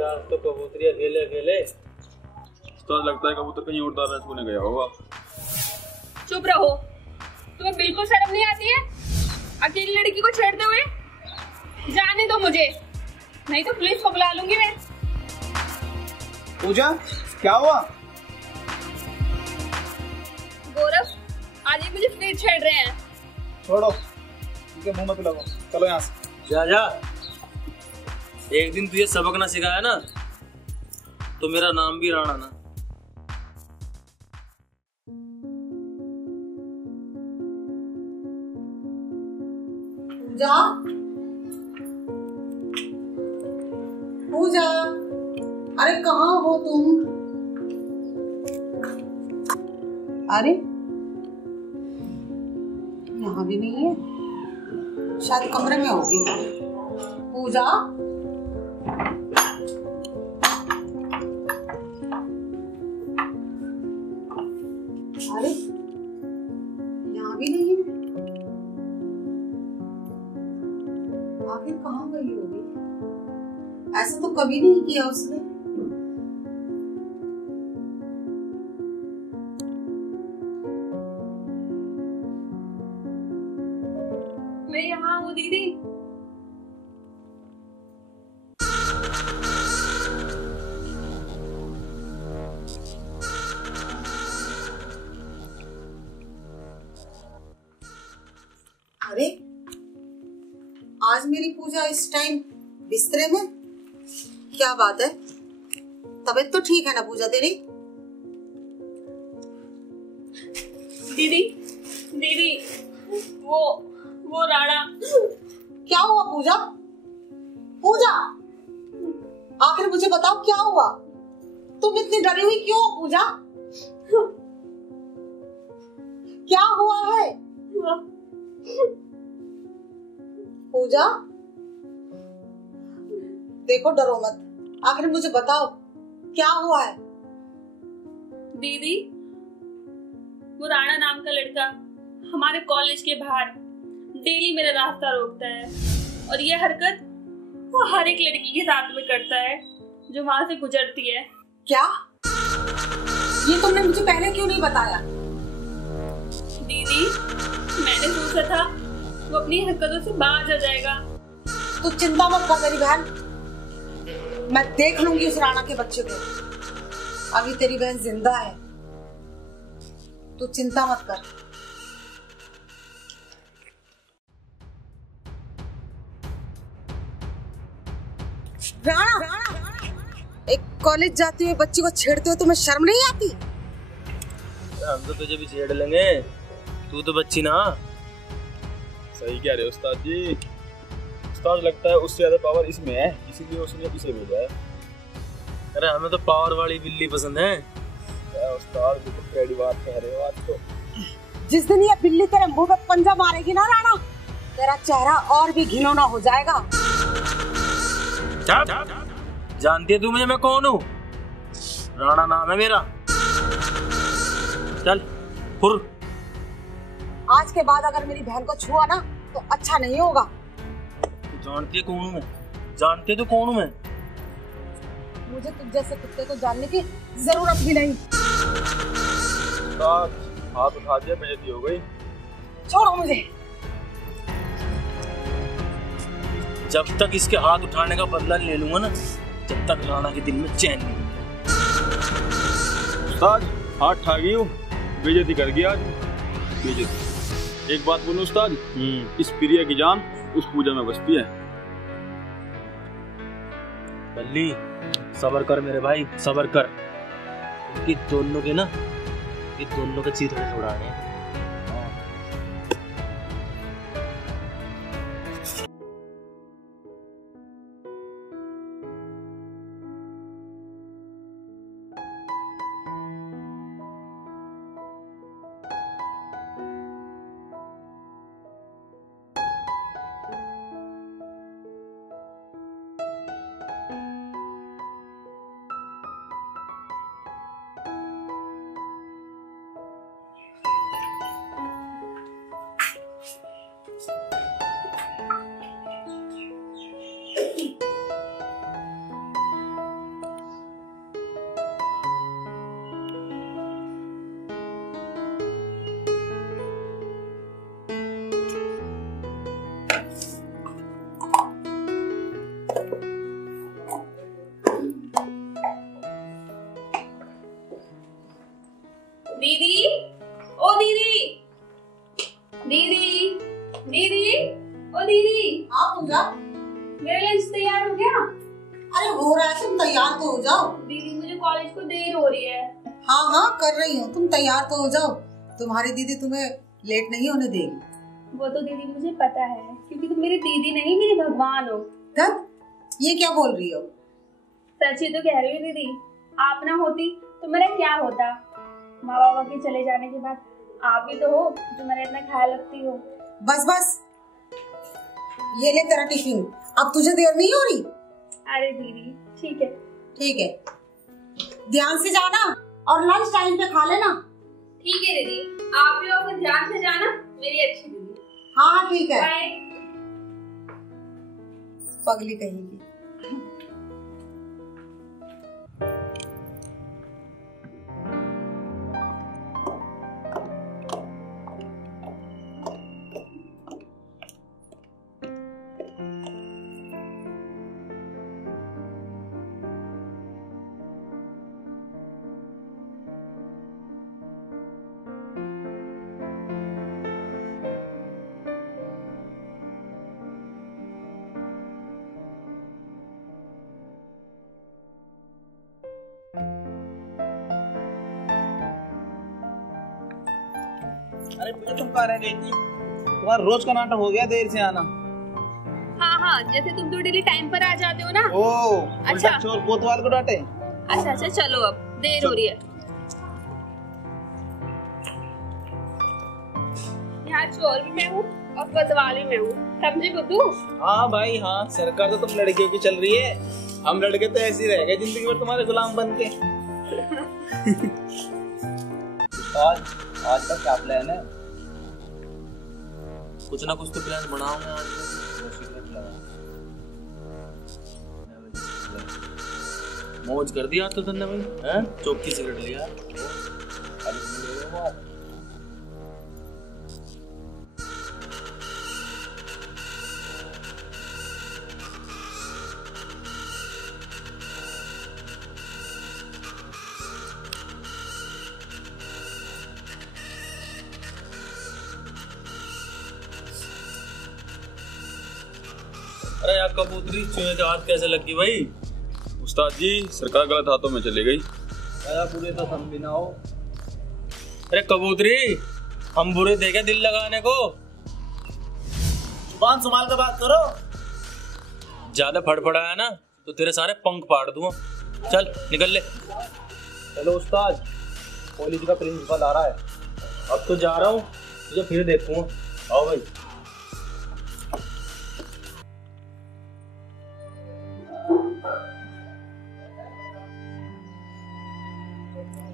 बेटा आज तो कबूतरी अकेले अकेले। तो लगता है कबूतर कहीं और दाना छूने गया होगा। चुप रहो, तुम्हें बिल्कुल शर्म नहीं आती है अकेली लड़की को छेड़ते हुए? जाने दो मुझे, नहीं तो पुलिस को बुला लूंगी मैं। पूजा क्या हुआ? गौरव आज ये मुझे फिर छेड़ रहे हैं। छोड़ो, इनके मुंह मत लगाओ, चलो यहाँ से। जा जा, एक दिन तुझे सबक ना सिखाया ना तो मेरा नाम भी राणा ना। पूजा, पूजा, अरे कहाँ हो तुम? अरे यहाँ भी नहीं है, शायद कमरे में होगी। पूजा, अरे यहाँ भी नहीं है, आखिर कहाँ गई होगी? ऐसा तो कभी नहीं किया उसने। मैं यहाँ हूँ दीदी। अरे आज मेरी पूजा इस टाइम बिस्तरे में? क्या बात है, तबीयत तो ठीक है ना पूजा तेरी? दीदी दीदी वो राणा। क्या हुआ पूजा? पूजा आखिर मुझे बताओ क्या हुआ? तुम इतनी डरी हुई क्यों हो पूजा? क्या हुआ है पूजा? देखो डरो मत, आखिर मुझे बताओ क्या हुआ है? दीदी वो राणा नाम का लड़का हमारे कॉलेज के बाहर डेली मेरा रास्ता रोकता है और ये हरकत वो हर एक लड़की के साथ में करता है जो वहां से गुजरती है। क्या? ये तुमने मुझे पहले क्यों नहीं बताया? दीदी मैंने सोचा था वो अपनी हरकतों से बाज आ जाएगा। तू चिंता मत कर मेरी बहन, मैं देख लूंगी उस राणा के बच्चे को। अभी तेरी बहन जिंदा है, तू चिंता मत कर। राणा, एक कॉलेज जाती हुई बच्ची को छेड़ते हो तुम्हें शर्म नहीं आती? हम तो तुझे भी छेड़ लेंगे, तू तो बच्ची ना। सही कह रहे हो उस्ताद जी। उस्ताद लगता है उससे ज्यादा पावर इसमें है, इसीलिए उसने इसे भेजा है। अरे हमें तो पावर वाली बिल्ली पसंद है। उस्ताद बिल्कुल पहली बात कह रहे हो आज तो। जिस दिन ये बिल्ली तेरे मुंह पे पंजा मारेगी ना राणा, तेरा चेहरा और भी घिनौना हो जाएगा। जानती है तू मुझे मैं कौन हूँ? राणा नाम है मेरा। चल हुर। आज के बाद अगर मेरी बहन को छुआ ना तो अच्छा नहीं होगा। जानती है कौन हूँ मैं? जानती है तू कौन हूँ मैं? मुझे तुझ जैसे कुत्ते को जानने की जरूरत भी नहीं। उस्ताद हाथ उठा दिया, बेइज्जती हो गई। छोड़ो मुझे। जब तक इसके हाथ उठाने का बदला ले लूंगा ना, जब तक राणा के दिल में चैन नहीं। उस्ताद हाथ ठा गई हूँ, बेइज्जती कर गया आज। बेइज्जती। एक बात बोलूं उस्ताद, इस प्रिया की जान उस पूजा में बसती है। बल्ली सबर कर मेरे भाई, सबर कर। ये दोनों के चीथड़े छुड़ाने हैं। दीदी, ओ दीदी, दीदी, दीदी, ओ दीदी। हाँ पूजा, मेरा लंच तैयार हो गया? अरे हो रहा है, तुम तैयार तो हो जाओ। दीदी मुझे कॉलेज को देर हो रही है। हाँ हाँ कर रही हूँ, तुम तैयार तो हो जाओ, तुम्हारी दीदी तुम्हें लेट नहीं होने देगी। वो तो दीदी मुझे पता है, क्योंकि तुम मेरी दीदी नहीं मेरी भगवान हो। तब ये क्या बोल रही हो? सच ही तो कह रही हूँ दीदी, आप ना होती तो मेरा क्या होता। माँ बाबा के चले जाने के बाद आप ही तो हो जो मेरा इतना ख्याल रखती हो। बस बस, ये ले तेरा टिफिन, अब तुझे देर नहीं हो रही? अरे दीदी ठीक है। ठीक है, ध्यान से जाना और लंच टाइम पे खा लेना। ठीक है दीदी, आप भी और ध्यान से जाना मेरी अच्छी दीदी। हाँ हाँ ठीक है। बाय। पगली कहेगी। अरे पूजा तुम कहाँ रह गई थी? तुम्हारा रोज का नाटक हो गया देर से आना। हाँ हाँ, जैसे तुम तो डेली टाइम पर आ जाते हो ना। ओ, अच्छा। चोर कोतवाल को डांटे। अच्छा अच्छा चलो, अब देर हो रही है। यहाँ चोर भी मैं हूँ और कोतवाल भी मैं हूँ, समझे बुद्धू? हाँ भाई हाँ, सरकार तो तुम लड़कियों की चल रही है, हम लड़के तो ऐसे ही रह गए जिंदगी भर तुम्हारे गुलाम बन के। आज का क्या प्लान है? कुछ ना कुछ तो प्लान बनाऊंगा आज। मौज कर दिया तो तुमने भाई, हैं? चौकी सिगरेट लिया। अरे यार कबूतरी चूहे के हाथ कैसे लग गई भाई? उस्ताद जी, सरकार गलत हाथों में चली गई। बुरे तो हम भी ना हो। अरे कबूतरी, हम बुरे थे क्या दिल लगाने को? जुबान संभाल कर बात करो। ज्यादा फड़फड़ाया ना तो तेरे सारे पंख फाड़ दूंगा। चल निकल ले। चलो उस्ताद, कॉलेज का प्रिंसिपल आ रहा है। अब तो जा रहा हूँ, तुझे फिर देखूंगा। आओ भाई।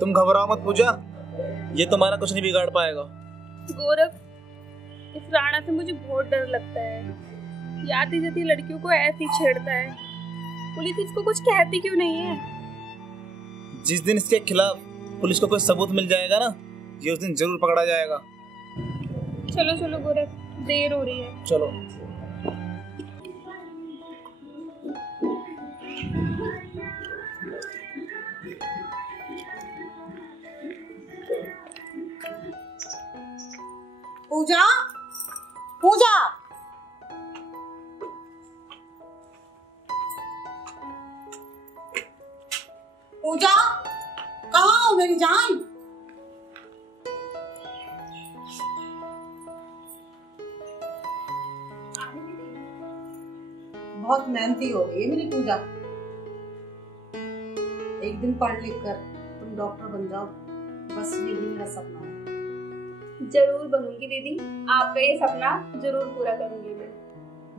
तुम घबराओ मत पूजा, ये तुम्हारा कुछ नहीं बिगाड़ पाएगा। गौरव, इस राणा से मुझे बहुत डर लगता है। ये आती जाती लड़कियों को ऐसे ही छेड़ता है। पुलिस इसको कुछ कहती क्यों नहीं है? जिस दिन इसके खिलाफ पुलिस को कोई सबूत मिल जाएगा ना, ये उस दिन जरूर पकड़ा जाएगा। चलो चलो गौरव, देर हो रही है। चलो। पूजा, पूजा, पूजा, कहाँ हो मेरी जान? बहुत मेहनती हो गई है मेरी पूजा। एक दिन पढ़ लिख कर तुम डॉक्टर बन जाओ, बस यही मेरा सपना है। जरूर बनूंगी दीदी, आपका ये सपना जरूर पूरा करूंगी मैं।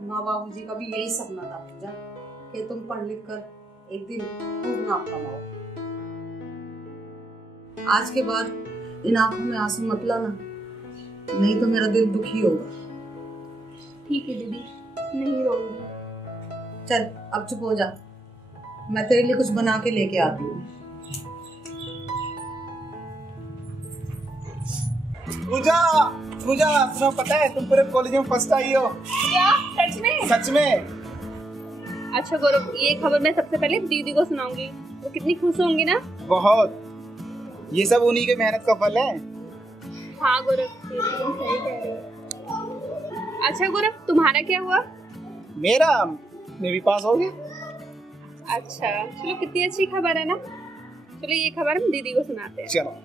माँ बाबूजी का भी यही सपना था पूजा, कि तुम पढ़ लिख कर एक दिन खूब नाम कमाओ। आज के बाद इन आंखों में आंसू मत लाना, नहीं तो मेरा दिल दुखी होगा। ठीक है दीदी, नहीं रोऊंगी। चल अब चुप हो जा, मैं तेरे लिए कुछ बना के लेके आती हूँ। पूजा, पूजा, तुम्हें पता है तुम पूरे कॉलेज में फर्स्ट आई हो? क्या सच में? सच में। अच्छा गौरव, ये खबर मैं सबसे पहले दीदी को सुनाऊंगी, वो कितनी खुश होंगी ना। बहुत। ये सब उन्हीं के मेहनत का फल है। हाँ गौरव, ये तुम सही कह रहे हो। अच्छा गौरव, तुम्हारा क्या हुआ? मेरा मैं भी पास हो गया। अच्छा चलो, कितनी अच्छी खबर है ना। चलो ये खबर हम दीदी को सुनाते हैं। चलो।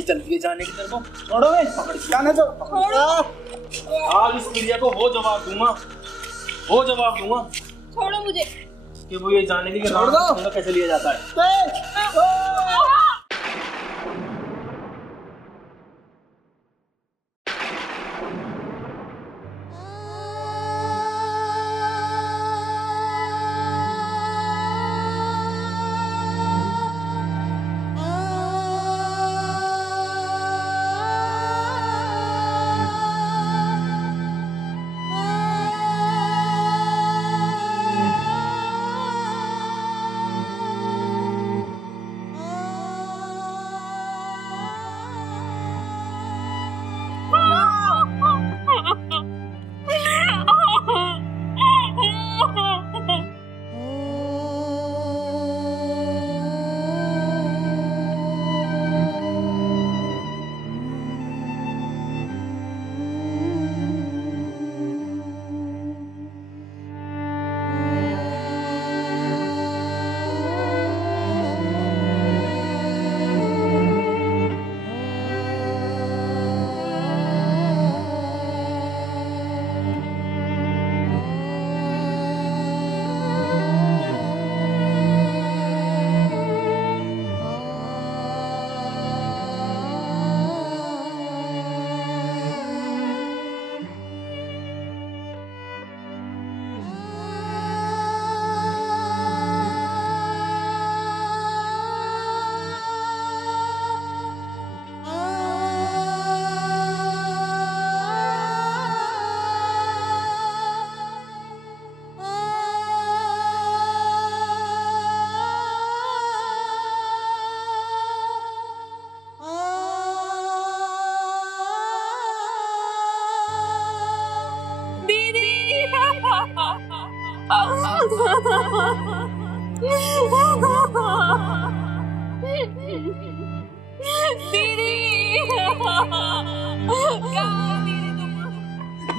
चलती है जाने की तरफ। छोड़ो जाने दो। आज इस प्रिया को वो जवाब दूंगा, वो जवाब दूंगा छोड़ो मुझे। कि वो ये जाने की छोड़ दो। कैसे लिया जाता है।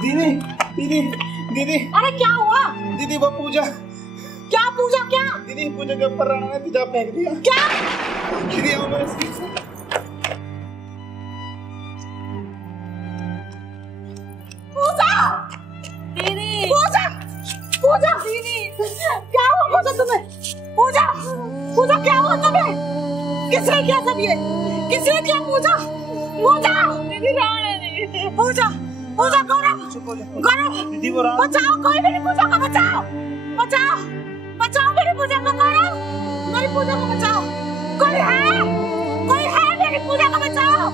दीदी दीदी दीदी, अरे क्या हुआ? दीदी वो पूजा। क्या पूजा? क्या दीदी पूजा के ऊपर राणा ने तेजाब फेंक दिया। क्या? दीदी आओ मेरे साथ। पूजा दीदी, पूजा पूजा दीदी, क्या हुआ पूजा तुम्हें? पूजा पूजा क्या हुआ तुम्हें? किसने किया सब ये? किसने किया? पूजा पूजा दीदी, राणा ने। पूजा पूजा गौरव, गौरव दीदी वो राणा। बचाओ, कोई मेरी पूजा को बचाओ, बचाओ बचाओ मेरी पूजा को। गौरव मेरी पूजा को बचाओ। कोई है मेरी पूजा को बचाओ।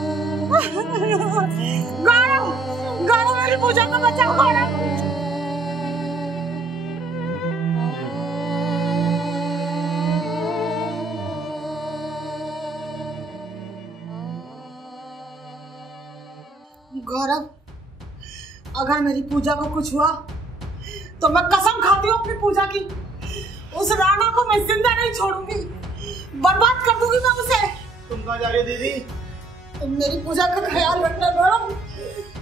गौरव गौरव मेरी पूजा को बचाओ। गौरव गौरव, अगर मेरी पूजा को कुछ हुआ तो मैं कसम खाती हूँ अपनी पूजा की, उस राणा को मैं जिंदा नहीं छोड़ूंगी, बर्बाद कर दूंगी मैं उसे। तुम कहाँ जा रही हो दीदी? तुम मेरी पूजा का ख्याल रखना गौरव,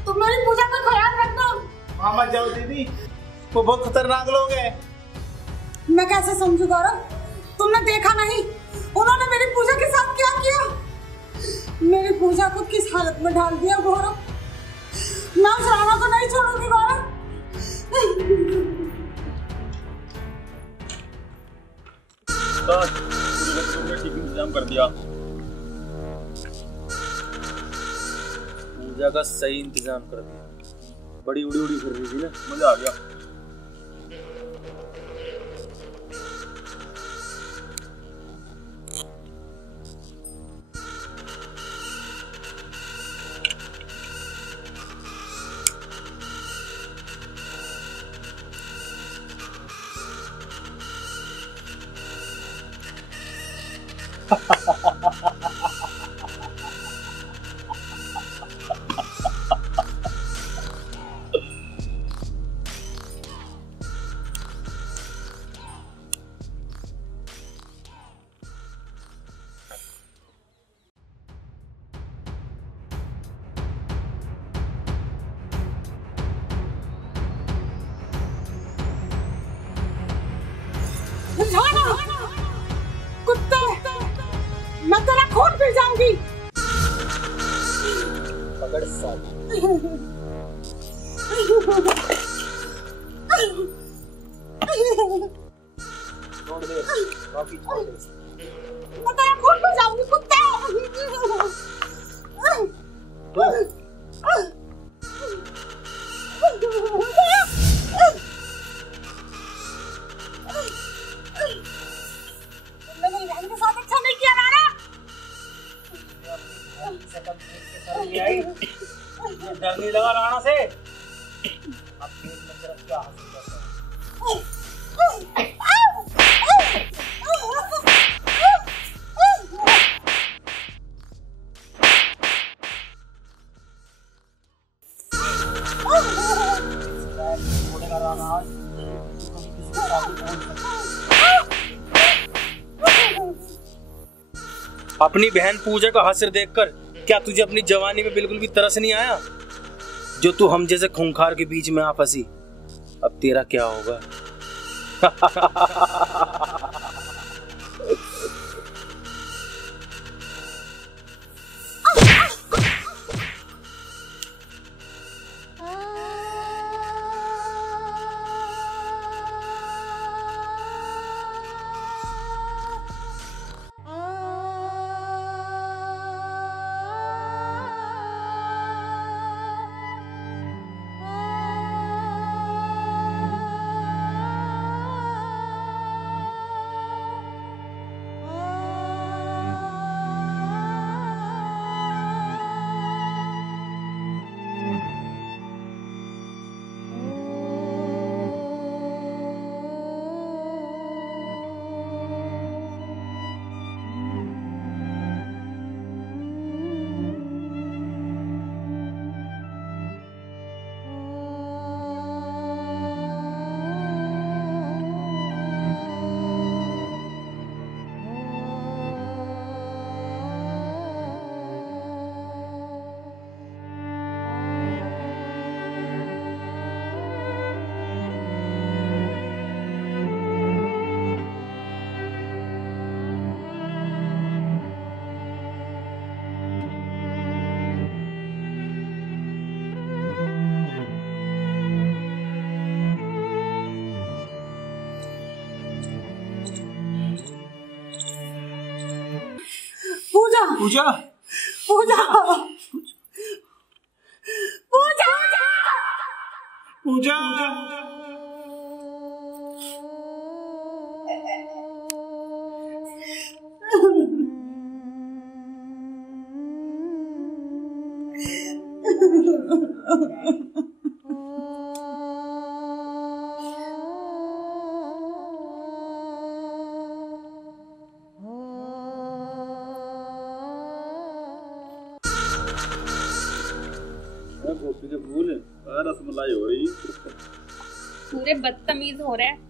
तुम मेरी पूजा का ख्याल रखना। वहाँ मत जाओ दीदी, वो बहुत खतरनाक लोग हैं। मैं कैसे समझू गौरव? तुमने देखा नहीं उन्होंने मेरी पूजा के साथ क्या किया? मेरी पूजा को किस हालत में डाल दिया गौरव। मैं उस राणा को नहीं छोड़ूंगी गौरव। तुमने ठीक इंतजाम कर दिया। पूजा का सही इंतजाम कर दिया। बड़ी उड़ी उड़ी कर रही थी ना, मजा आ गया। जाऊंगी। पकड़ साथ। छोड़ दे, काफी छोड़ दे। मैं तेरा खून पी जाऊंगी कुत्ते। तुमने मेरी बहन के साथ अच्छा नहीं किया राणा। डर नहीं लगा राणा से? अब पेट में तेरा क्या हासिल करता है? अपनी बहन पूजा का हासिल देखकर क्या तुझे अपनी जवानी में बिल्कुल भी तरस नहीं आया? जो तू हम जैसे खूंखार के बीच में आ फंसी, अब तेरा क्या होगा? पूजा पूजा पूजा पूजा गोपी के फूल रसमलाई हो रही, पूरे बदतमीज हो रहे हैं।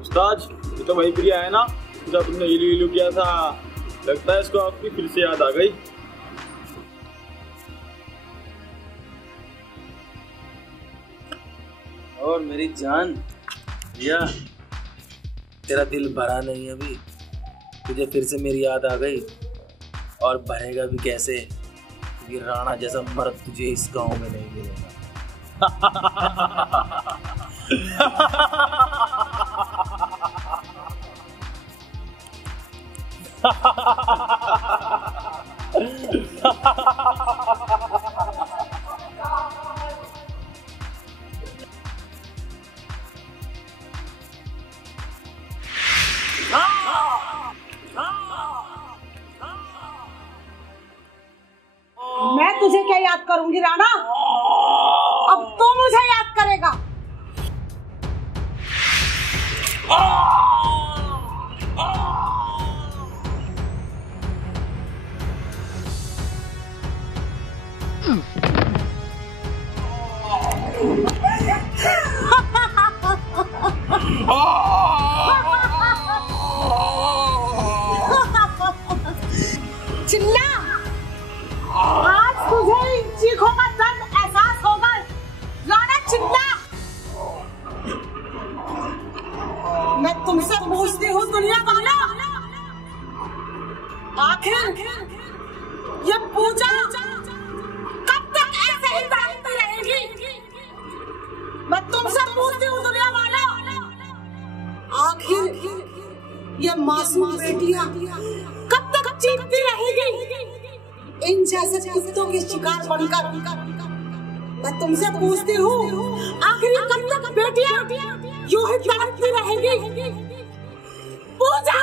उस्ताद ये तो वही प्रिया है ना जब तुमने इलू इलू किया था, लगता है इसको आपकी फिर से याद आ गई। और मेरी जान प्रिया, तेरा दिल भरा नहीं अभी, तुझे फिर से मेरी याद आ गई और भरेगा भी कैसे, क्योंकि राणा जैसा मर्द तुझे इस गांव में नहीं मिलेगा। मैं तुझे क्या याद करूंगी राणा, अब तू मुझे याद करेगा। आखिर ये पूजा कब तक ऐसे ही भागती रहेगी? मैं तुमसे पूछती हूँ दुनिया वालों, आखिर ये मासूम बेटियां कब तक चीखती रहेगी इन जैसे कुत्तों के शिकार बनकर? मैं तुमसे पूछती हूँ, आखिर ये कब तक बेटियां यूं ही तड़पती रहेगी? पूजा!